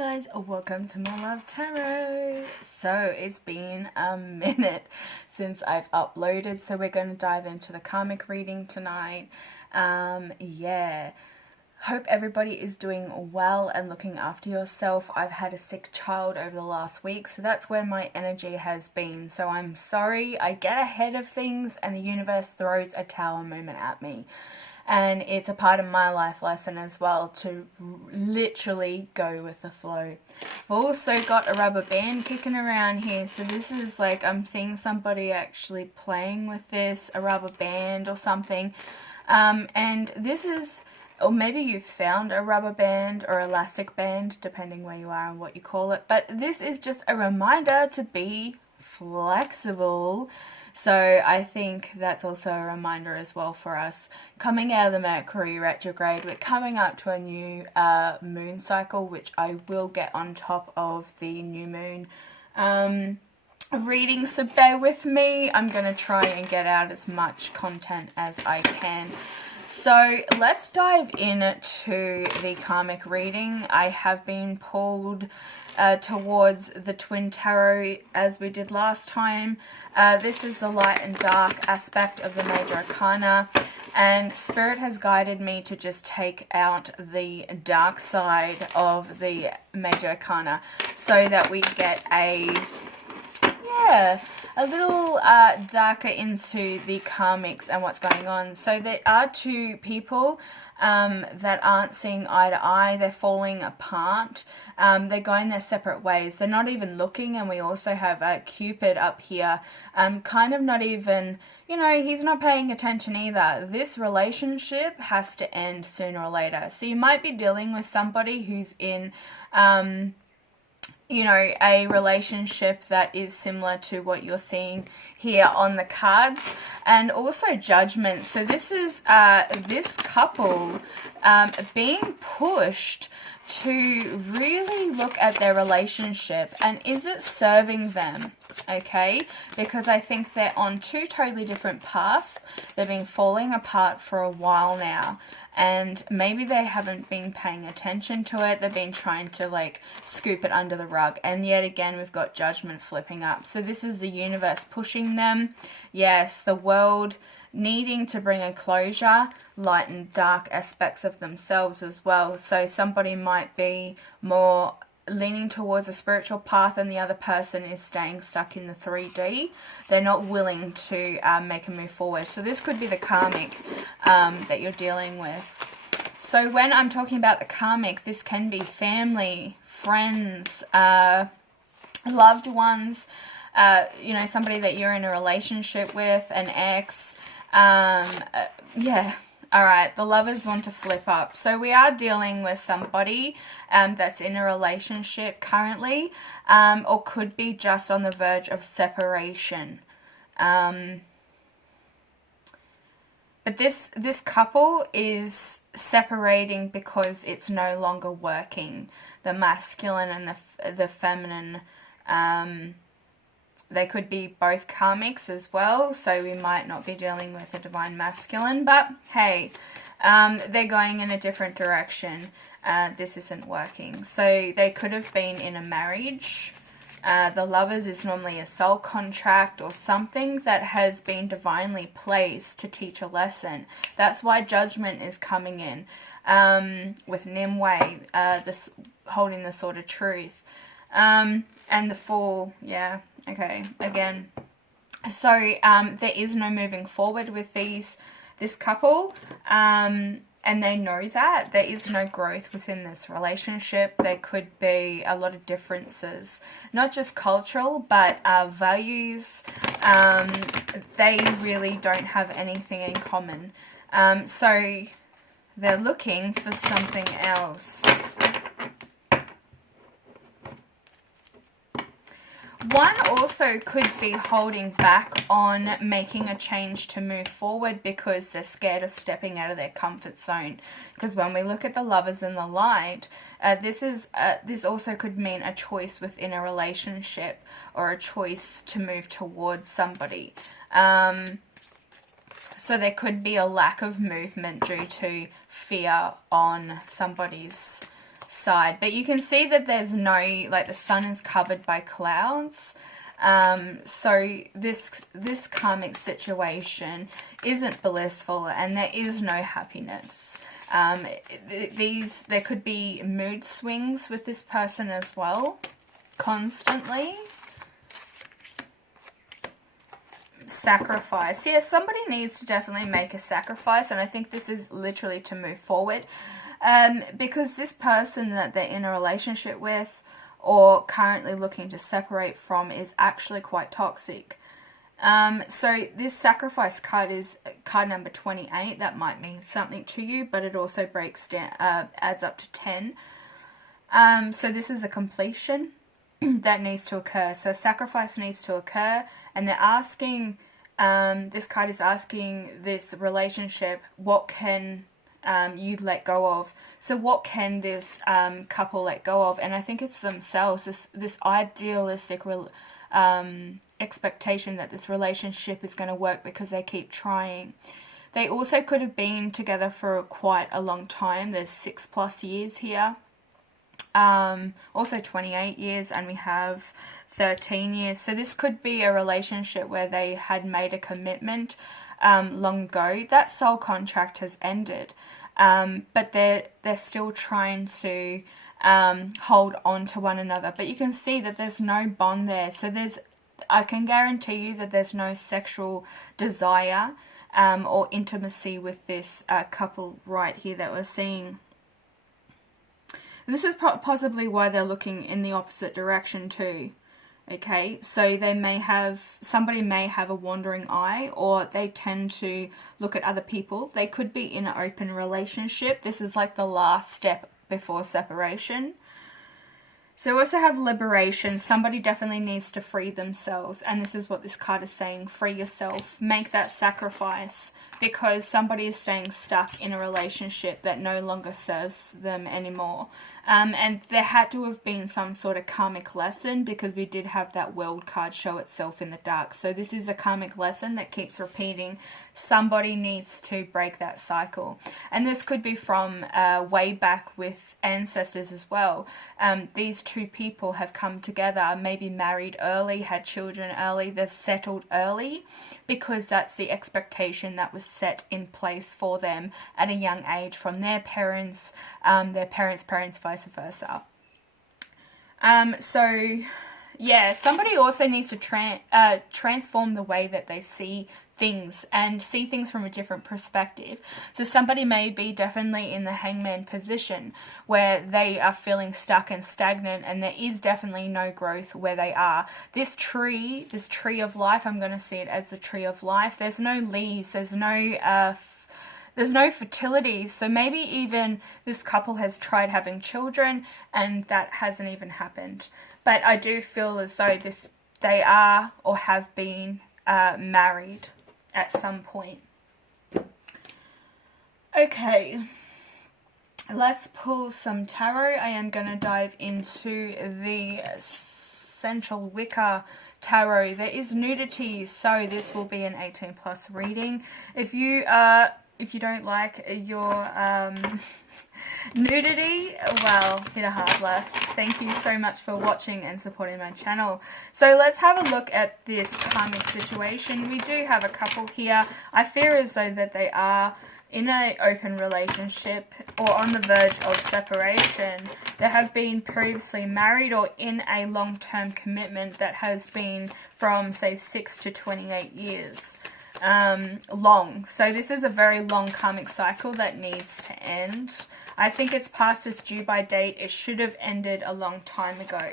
guys, welcome to More Love Tarot. So it's been a minute since I've uploaded, so we're going to dive into the karmic reading tonight. Yeah, hope everybody is doing well and looking after yourself. I've had a sick child over the last week, so that's where my energy has been. So I'm sorry, I get ahead of things and the universe throws a tower moment at me. And it's a part of my life lesson as well to literally go with the flow. I've also got a rubber band kicking around here. So this is like, I'm seeing somebody actually playing with this, a rubber band or something. And this is, or maybe you've found a rubber band or elastic band, depending where you are and what you call it. But this is just a reminder to be flexible. So I think that's also a reminder as well for us. Coming out of the Mercury retrograde, we're coming up to a new moon cycle, which I will get on top of the new moon reading. So bear with me. I'm going to try and get out as much content as I can. So let's dive into the karmic reading. I have been pulled towards the Twin Tarot as we did last time. This is the light and dark aspect of the Major Arcana, and Spirit has guided me to just take out the dark side of the Major Arcana so that we get a little darker into the karmics and what's going on. So there are two people that aren't seeing eye to eye. They're falling apart. They're going their separate ways. They're not even looking. And we also have Cupid up here, kind of not even, you know, he's not paying attention either. This relationship has to end sooner or later. So you might be dealing with somebody who's in you know, a relationship that is similar to what you're seeing here on the cards, and also Judgment. So this is this couple being pushed to really look at their relationship and is it serving them, okay? Because I think they're on two totally different paths. They've been falling apart for a while now, and maybe they haven't been paying attention to it. They've been trying to like scoop it under the rug, and yet again we've got Judgment flipping up. So this is the universe pushing them. Yes, the world needing to bring a closure, light and dark aspects of themselves as well. So somebody might be more leaning towards a spiritual path and the other person is staying stuck in the 3D. They're not willing to make a move forward. So this could be the karmic that you're dealing with. So when I'm talking about the karmic, this can be family, friends, loved ones, you know, somebody that you're in a relationship with, an ex. Yeah. All right, the Lovers want to flip up. So we are dealing with somebody that's in a relationship currently, or could be just on the verge of separation. But this couple is separating because it's no longer working. The masculine and the feminine, they could be both karmics as well, so we might not be dealing with a divine masculine, but hey, they're going in a different direction. This isn't working. So they could have been in a marriage. The Lovers is normally a soul contract or something that has been divinely placed to teach a lesson. That's why Judgment is coming in with Nimue, this holding the sword of truth. And the Fool, yeah, okay, again. So there is no moving forward with this couple, and they know that. There is no growth within this relationship. There could be a lot of differences, not just cultural, but values. They really don't have anything in common. So they're looking for something else. One also could be holding back on making a change to move forward because they're scared of stepping out of their comfort zone. Because when we look at the Lovers in the light, this also could mean a choice within a relationship or a choice to move towards somebody. So there could be a lack of movement due to fear on somebody's side. But you can see that there's no, like, the sun is covered by clouds. So this karmic situation isn't blissful, and there is no happiness. There could be mood swings with this person as well, constantly. Sacrifice. Yeah, somebody needs to definitely make a sacrifice, and I think this is literally to move forward. Because this person that they're in a relationship with or currently looking to separate from is actually quite toxic. So this sacrifice card is card number 28. That might mean something to you, but it also breaks down, adds up to 10. So this is a completion that needs to occur. So sacrifice needs to occur, and they're asking, this card is asking this relationship, what can you let go of? So what can this couple let go of? And I think it's themselves, this idealistic expectation that this relationship is going to work because they keep trying. They also could have been together for quite a long time. There's 6+ years here. Also 28 years, and we have 13 years. So this could be a relationship where they had made a commitment long ago. That soul contract has ended, but they're still trying to hold on to one another. But you can see that there's no bond there. So I can guarantee you that there's no sexual desire or intimacy with this couple right here that we're seeing. And this is possibly why they're looking in the opposite direction too. Okay, so somebody may have a wandering eye, or they tend to look at other people. They could be in an open relationship. This is like the last step before separation. So we also have liberation. Somebody definitely needs to free themselves. And this is what this card is saying. Free yourself. Make that sacrifice. Because somebody is staying stuck in a relationship that no longer serves them anymore. And there had to have been some sort of karmic lesson, because we did have that world card show itself in the dark. So this is a karmic lesson that keeps repeating. Somebody needs to break that cycle. And this could be from way back with ancestors as well. These two people have come together, maybe married early, had children early, they've settled early, because that's the expectation that was set in place for them at a young age from their parents, vice versa. So yeah, somebody also needs to transform the way that they see things, and see things from a different perspective. So somebody may be definitely in the hangman position, where they are feeling stuck and stagnant, and there is definitely no growth where they are. This tree of life, I'm going to see it as the tree of life. There's no leaves, there's no fertility. So maybe even this couple has tried having children and that hasn't even happened. But I do feel as though they are or have been married at some point. Okay, let's pull some tarot. I am going to dive into the Central Wicca Tarot. There is nudity, so this will be an 18+ reading. If you don't like your nudity, well, hit a hard left. Thank you so much for watching and supporting my channel. So let's have a look at this karmic situation. We do have a couple here. I fear as though that they are in an open relationship or on the verge of separation. They have been previously married or in a long-term commitment that has been from, say, 6 to 28 years. Long. So this is a very long karmic cycle that needs to end. I think it's past its due by date. It should have ended a long time ago.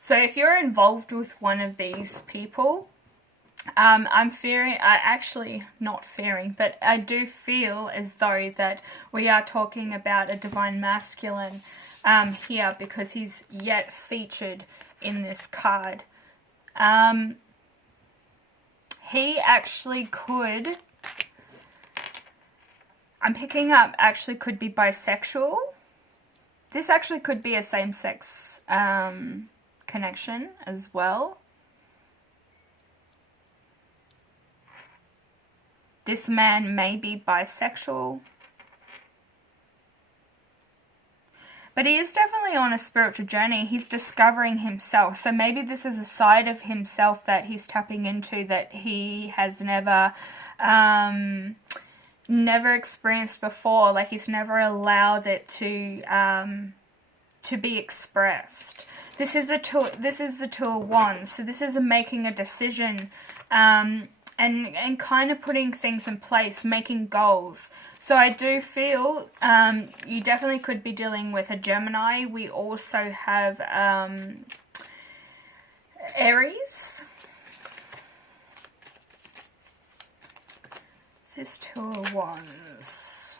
So if you're involved with one of these people, I'm fearing, not fearing, but I do feel as though that we are talking about a divine masculine here, because he's yet featured in this card. He actually could, I'm picking up, actually could be bisexual. This actually could be a same-sex connection as well. This man may be bisexual. But he is definitely on a spiritual journey. He's discovering himself. So maybe this is a side of himself that he's tapping into that he has never experienced before. Like he's never allowed it to be expressed. This is the Two of Wands. So this is making a decision and kind of putting things in place, making goals. So I do feel you definitely could be dealing with a Gemini. We also have Aries. This is Two of Wands.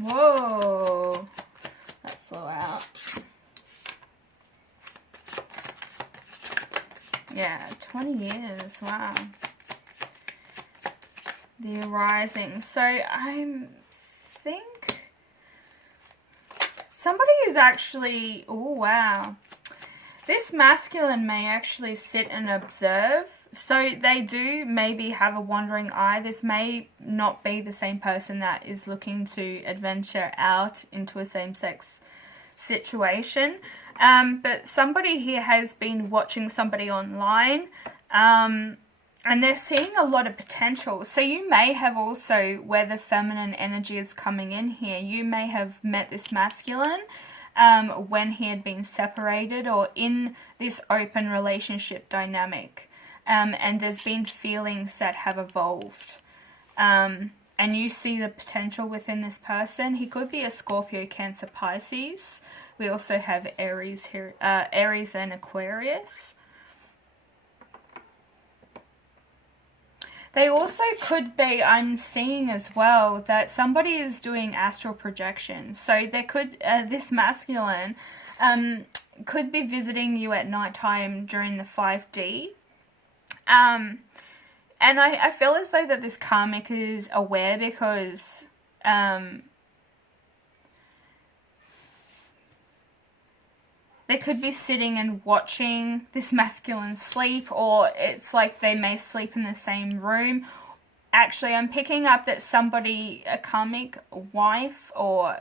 Whoa, that flew out. Yeah, 20 years, wow. The Arising. So I think somebody is actually, oh wow. This masculine may actually sit and observe. So they do maybe have a wandering eye. This may not be the same person that is looking to adventure out into a same-sex situation. But somebody here has been watching somebody online and they're seeing a lot of potential. So you may have also, where the feminine energy is coming in here, you may have met this masculine when he had been separated or in this open relationship dynamic. And there's been feelings that have evolved. And you see the potential within this person. He could be a Scorpio, Cancer, Pisces. We also have Aries here, Aries and Aquarius. They also could be, I'm seeing as well, that somebody is doing astral projection. So there could, this masculine could be visiting you at nighttime during the 5D. And I feel as though that this karmic is aware because they could be sitting and watching this masculine sleep, or it's like they may sleep in the same room. Actually, I'm picking up that somebody, a karmic wife or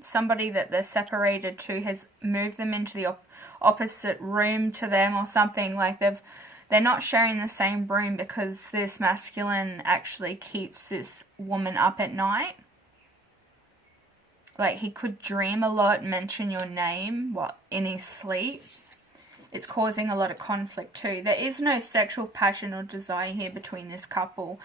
somebody that they're separated to, has moved them into the opposite room to them or something. Like they're not sharing the same room because this masculine actually keeps this woman up at night. Like he could dream a lot, mention your name in his sleep. It's causing a lot of conflict too. There is no sexual passion or desire here between this couple.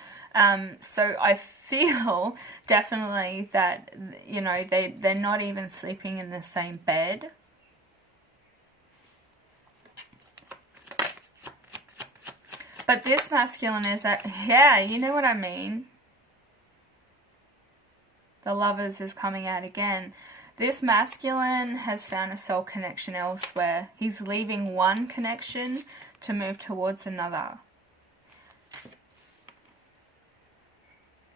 So I feel definitely that, you know, they're not even sleeping in the same bed. But this masculine is yeah, you know what I mean. The Lovers is coming out again. This masculine has found a soul connection elsewhere. He's leaving one connection to move towards another.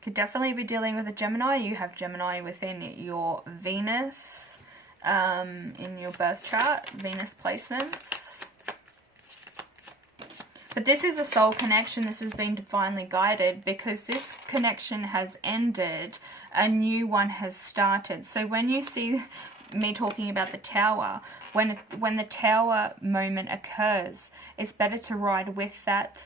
Could definitely be dealing with a Gemini. You have Gemini within your Venus, in your birth chart, Venus placements. But this is a soul connection. This has been divinely guided because this connection has ended. A new one has started. So when you see me talking about the Tower, when the Tower moment occurs, it's better to ride with that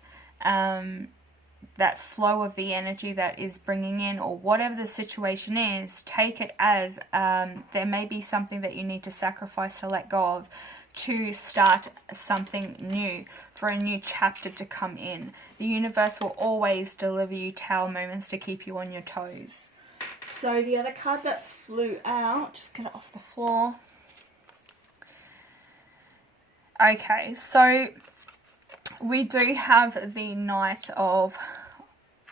that flow of the energy that is bringing in, or whatever the situation is. Take it as there may be something that you need to sacrifice to let go of to start something new, for a new chapter to come in. The universe will always deliver you Tower moments to keep you on your toes. So the other card that flew out, just get it off the floor. Okay, so we do have the Knight of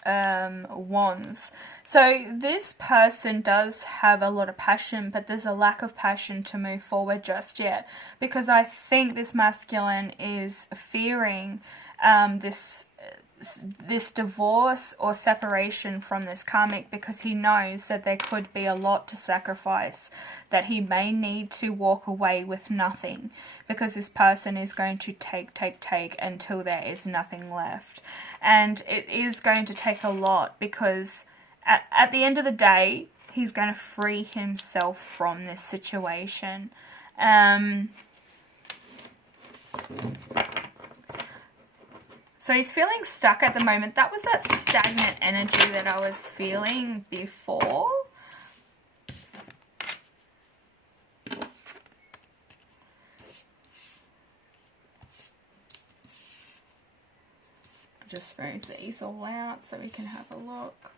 Wands. So this person does have a lot of passion, but there's a lack of passion to move forward just yet, because I think this masculine is fearing this this divorce or separation from this karmic, because he knows that there could be a lot to sacrifice, that he may need to walk away with nothing, because this person is going to take until there is nothing left. And it is going to take a lot, because at the end of the day, he's going to free himself from this situation. So he's feeling stuck at the moment. That was that stagnant energy that I was feeling before. I'll just move these all out so we can have a look.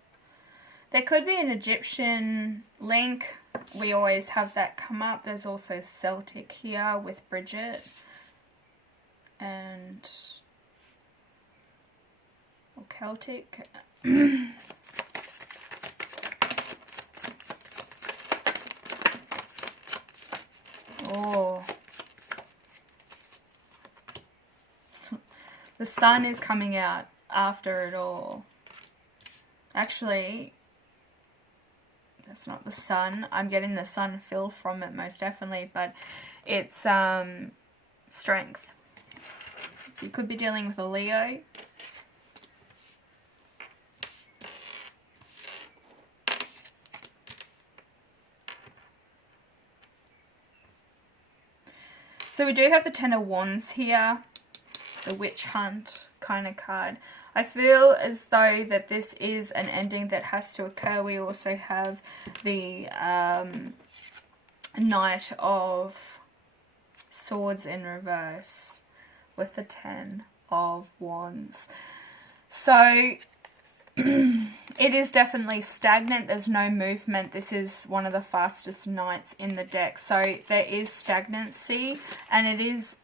There could be an Egyptian link. We always have that come up. There's also Celtic here with Bridget. And... or Celtic. Oh. The sun is coming out after it all. Actually, that's not the sun. I'm getting the sun feel from it most definitely, but it's strength. So you could be dealing with a Leo. So we do have the Ten of Wands here, the Witch Hunt kind of card. I feel as though that this is an ending that has to occur. We also have the Knight of Swords in reverse with the Ten of Wands. So it is definitely stagnant. There's no movement. This is one of the fastest knights in the deck. So there is stagnancy, and it is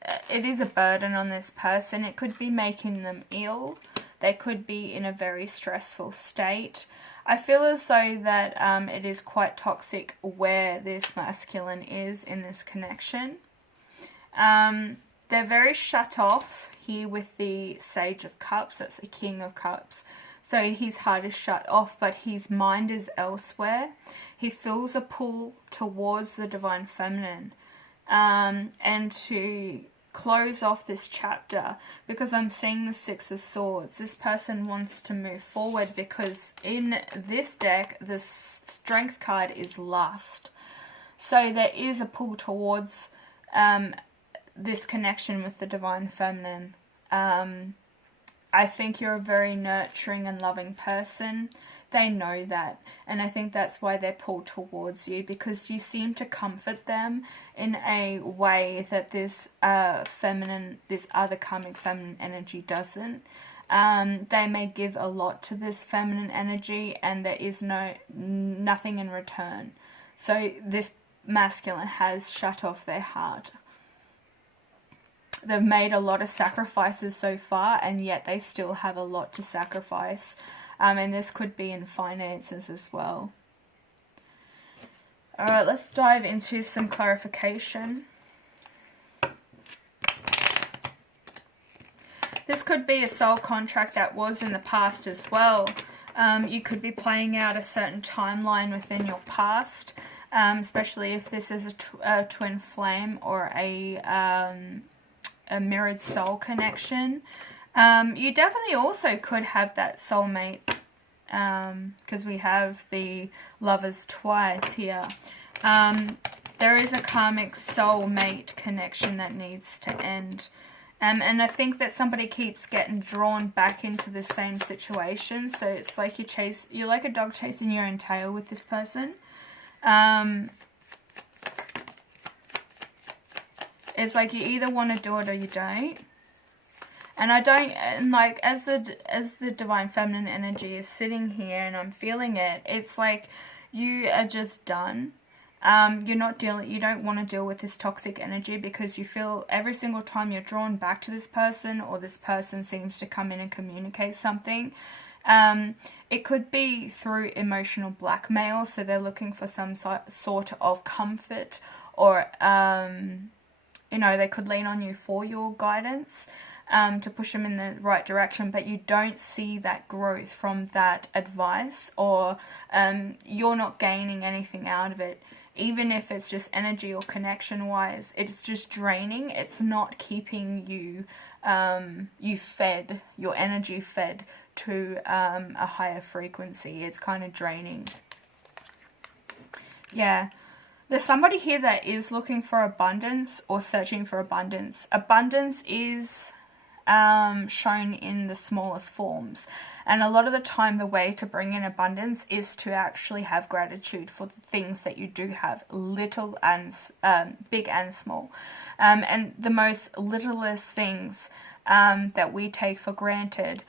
a burden on this person. It could be making them ill. They could be in a very stressful state. I feel as though that it is quite toxic where this masculine is in this connection. They're very shut off here with the Sage of Cups. That's the King of Cups. So his heart is shut off, but his mind is elsewhere. He feels a pull towards the Divine Feminine. And to close off this chapter, because I'm seeing the Six of Swords, this person wants to move forward, because in this deck, the Strength card is lust. So there is a pull towards this connection with the Divine Feminine. I think you're a very nurturing and loving person. They know that. And I think that's why they're pulled towards you, because you seem to comfort them in a way that this this other karmic feminine energy doesn't. They may give a lot to this feminine energy, and there is nothing in return. So this masculine has shut off their heart. They've made a lot of sacrifices so far, and yet they still have a lot to sacrifice. And this could be in finances as well. Alright, let's dive into some clarification. This could be a soul contract that was in the past as well. You could be playing out a certain timeline within your past, especially if this is a twin flame or a mirrored soul connection. You definitely also could have that soulmate, because we have the lovers twice here. There is a karmic soulmate connection that needs to end. And I think that somebody keeps getting drawn back into the same situation. So it's like you're like a dog chasing your own tail with this person. It's like you either want to do it or you don't. And I don't, and like as the Divine Feminine energy is sitting here and I'm feeling it, it's like you are just done. You don't want to deal with this toxic energy, because you feel every single time you're drawn back to this person, or this person seems to come in and communicate something. It could be through emotional blackmail, so they're looking for some sort of comfort, or they could lean on you for your guidance. to push them in the right direction, but you don't see that growth from that advice, or you're not gaining anything out of it. Even if it's just energy or connection wise, it's just draining. It's not keeping you fed, your energy fed to a higher frequency. It's kind of draining. Yeah, there's somebody here that is looking for abundance or searching for abundance. Abundance is shown in the smallest forms, and a lot of the time the way to bring in abundance is to actually have gratitude for the things that you do have, little and big and small, and the most littlest things that we take for granted,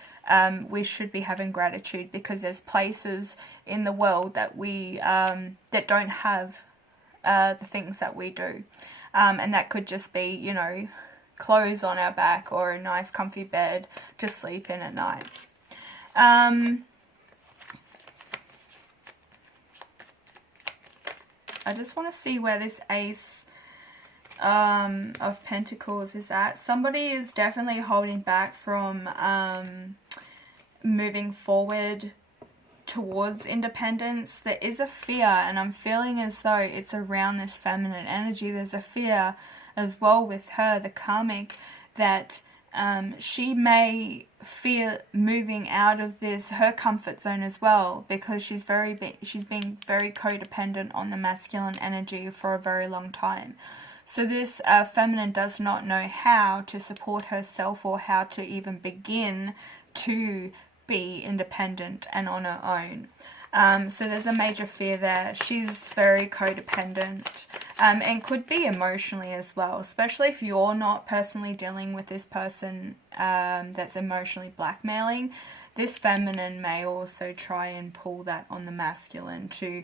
we should be having gratitude, because there's places in the world that we that don't have the things that we do, and that could just be, you know, clothes on our back or a nice comfy bed to sleep in at night. I just want to see where this Ace of Pentacles is at. Somebody is definitely holding back from moving forward towards independence. There is a fear, and I'm feeling as though it's around this feminine energy. There's a fear as well with her, the karmic, that she may fear moving out of her comfort zone as well, because she's been very codependent on the masculine energy for a very long time. So this feminine does not know how to support herself, or how to even begin to be independent and on her own. So there's a major fear there. She's very codependent, and could be emotionally as well, especially if you're not personally dealing with this person that's emotionally blackmailing. This feminine may also try and pull that on the masculine to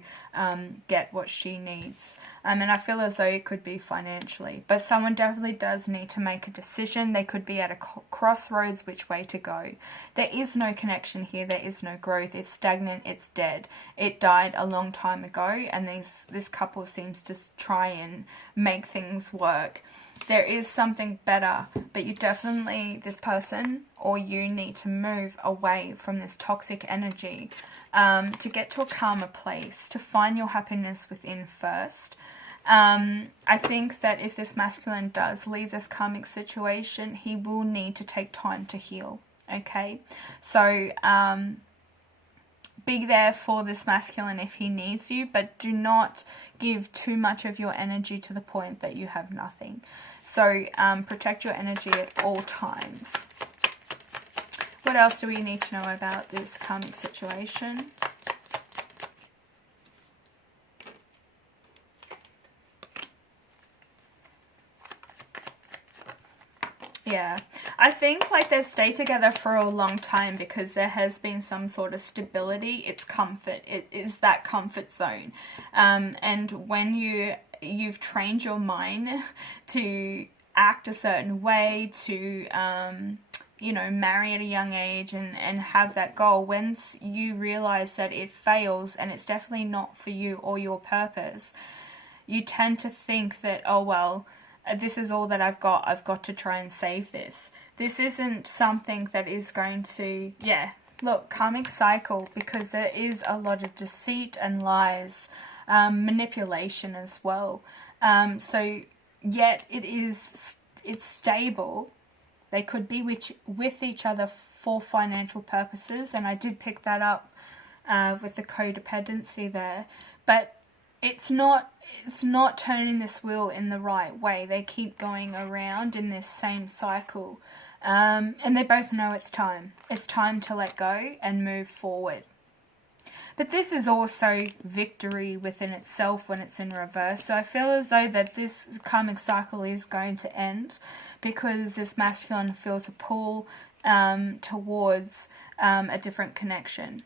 get what she needs. And I feel as though it could be financially. But someone definitely does need to make a decision. They could be at a crossroads which way to go. There is no connection here. There is no growth. It's stagnant. It's dead. It died a long time ago. And this couple seems to try and make things work. There is something better, but you definitely, this person or you, need to move away from this toxic energy to get to a calmer place, to find your happiness within first. I think that if this masculine does leave this karmic situation, he will need to take time to heal, okay? So be there for this masculine if he needs you, but do not give too much of your energy to the point that you have nothing. So protect your energy at all times. What else do we need to know about this karmic situation? Yeah, I think like they've stayed together for a long time because there has been some sort of stability. It's comfort. It is that comfort zone. And when you've trained your mind to act a certain way, to you know, marry at a young age and have that goal, once you realize that it fails and it's definitely not for you or your purpose, you tend to think that, oh well, this is all that I've got to try and save this. This isn't something that is going to, yeah, look, karmic cycle, because there is a lot of deceit and lies, manipulation as well. So yet it's stable. They could be with each other for financial purposes, and I did pick that up with the codependency there, but it's not turning this wheel in the right way. They keep going around in this same cycle, and they both know it's time. It's time to let go and move forward. But this is also victory within itself when it's in reverse. So I feel as though that this karmic cycle is going to end because this masculine feels a pull towards a different connection.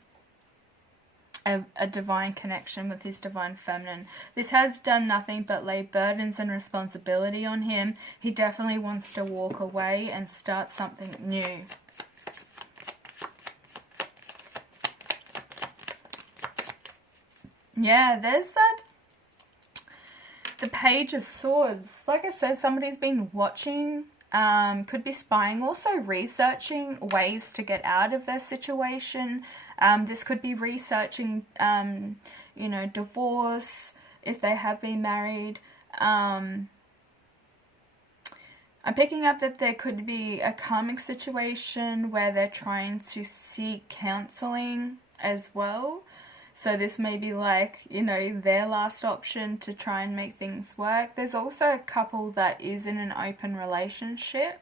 A divine connection with his divine feminine. This has done nothing but lay burdens and responsibility on him. He definitely wants to walk away and start something new. Yeah, there's that. The Page of Swords. Like I said, somebody's been watching could be spying, also researching ways to get out of their situation. This could be researching, you know, divorce if they have been married. I'm picking up that there could be a karmic situation where they're trying to seek counseling as well. So this may be like, you know, their last option to try and make things work. There's also a couple that is in an open relationship.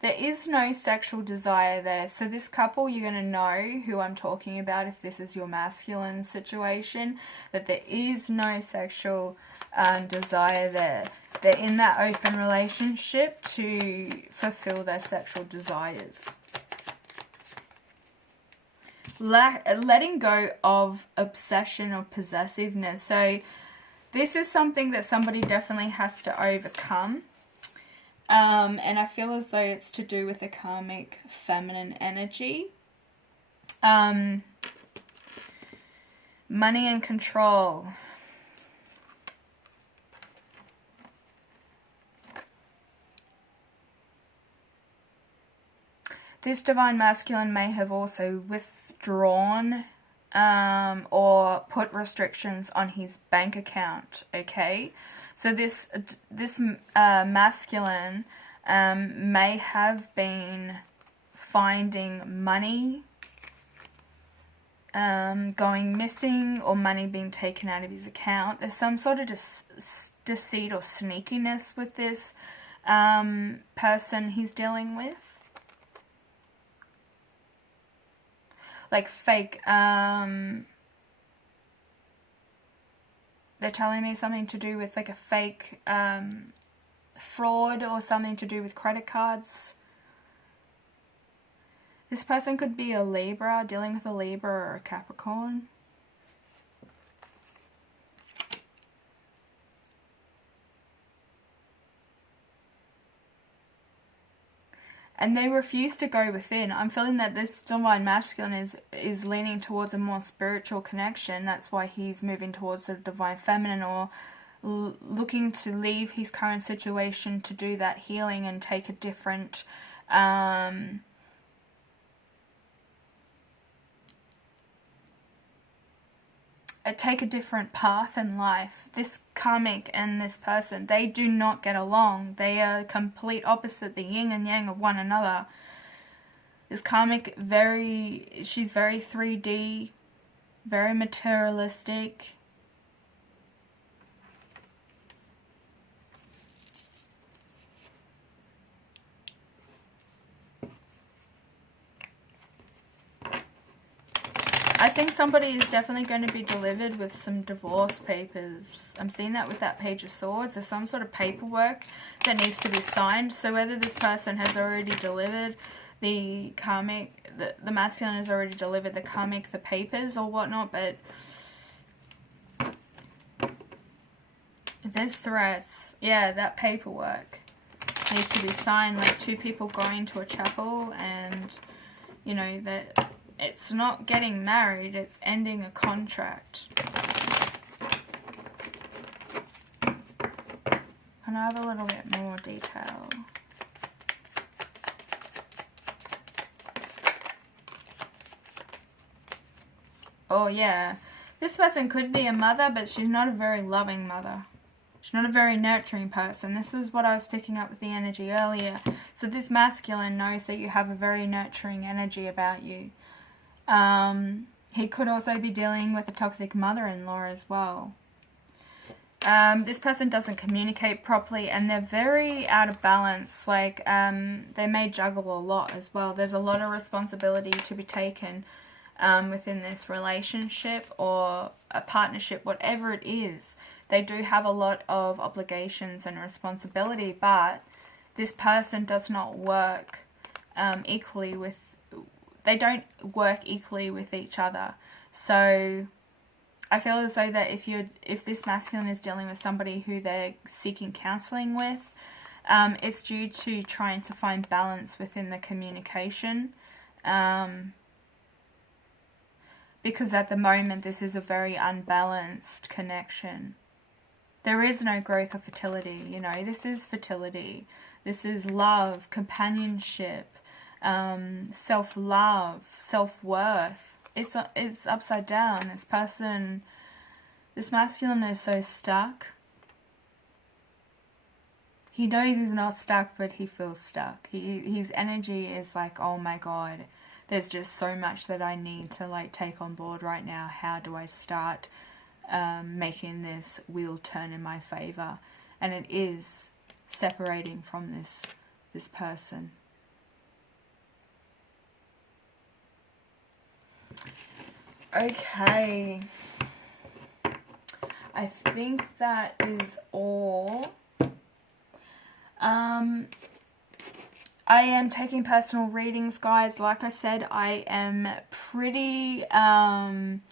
There is no sexual desire there. So this couple, you're going to know who I'm talking about if this is your masculine situation, that there is no sexual desire there. They're in that open relationship to fulfill their sexual desires. Letting go of obsession or possessiveness. So this is something that somebody definitely has to overcome. And I feel as though it's to do with the karmic feminine energy. Money and control. This divine masculine may have also withdrawn or put restrictions on his bank account, okay? So this masculine may have been finding money going missing or money being taken out of his account. There's some sort of deceit or sneakiness with this person he's dealing with. Like fake, they're telling me something to do with like a fake fraud or something to do with credit cards. This person could be a Libra, dealing with a Libra or a Capricorn. And they refuse to go within. I'm feeling that this divine masculine is leaning towards a more spiritual connection. That's why he's moving towards the divine feminine, or looking to leave his current situation to do that healing and take a different take a different path in life. This karmic and this person, they do not get along. They are complete opposite, the yin and yang of one another. This karmic, she's very 3D, very materialistic. I think somebody is definitely going to be delivered with some divorce papers. I'm seeing that with that Page of Swords. There's some sort of paperwork that needs to be signed. So whether this person has already delivered the karmic, the masculine has already delivered the karmic, the papers or whatnot, but there's threats. Yeah, that paperwork needs to be signed, like two people going to a chapel, and you know that it's not getting married, it's ending a contract. Can I have a little bit more detail? Oh yeah, this person could be a mother, but she's not a very loving mother. She's not a very nurturing person. This is what I was picking up with the energy earlier. So this masculine knows that you have a very nurturing energy about you. He could also be dealing with a toxic mother-in-law as well. This person doesn't communicate properly, and they're very out of balance. Like, they may juggle a lot as well. There's a lot of responsibility to be taken within this relationship or a partnership, whatever it is. They do have a lot of obligations and responsibility, but this person does not work equally with, they don't work equally with each other. So I feel as though that if this masculine is dealing with somebody who they're seeking counseling with, it's due to trying to find balance within the communication. Because at the moment this is a very unbalanced connection. There is no growth or fertility, you know, this is fertility. This is love, companionship, self-love, self-worth. It's upside down. This person, this masculine is so stuck. He knows he's not stuck, but he feels stuck. His energy is like, oh my God, there's just so much that I need to like take on board right now. How do I start making this wheel turn in my favor? And it is separating from this person. Okay. I think that is all. I am taking personal readings, guys. Like I said, I am pretty I'm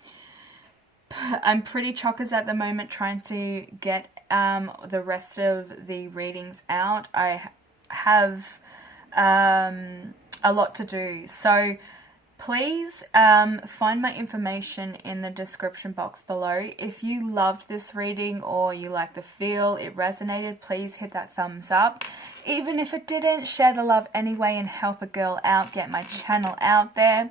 pretty chockers at the moment trying to get the rest of the readings out. I have a lot to do, so please find my information in the description box below. If you loved this reading or you like the feel, it resonated, please hit that thumbs up. Even if it didn't, share the love anyway and help a girl out, get my channel out there.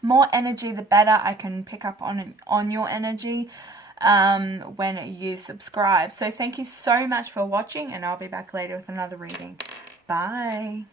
More energy the better. I can pick up on your energy when you subscribe. So thank you so much for watching, and I'll be back later with another reading. Bye.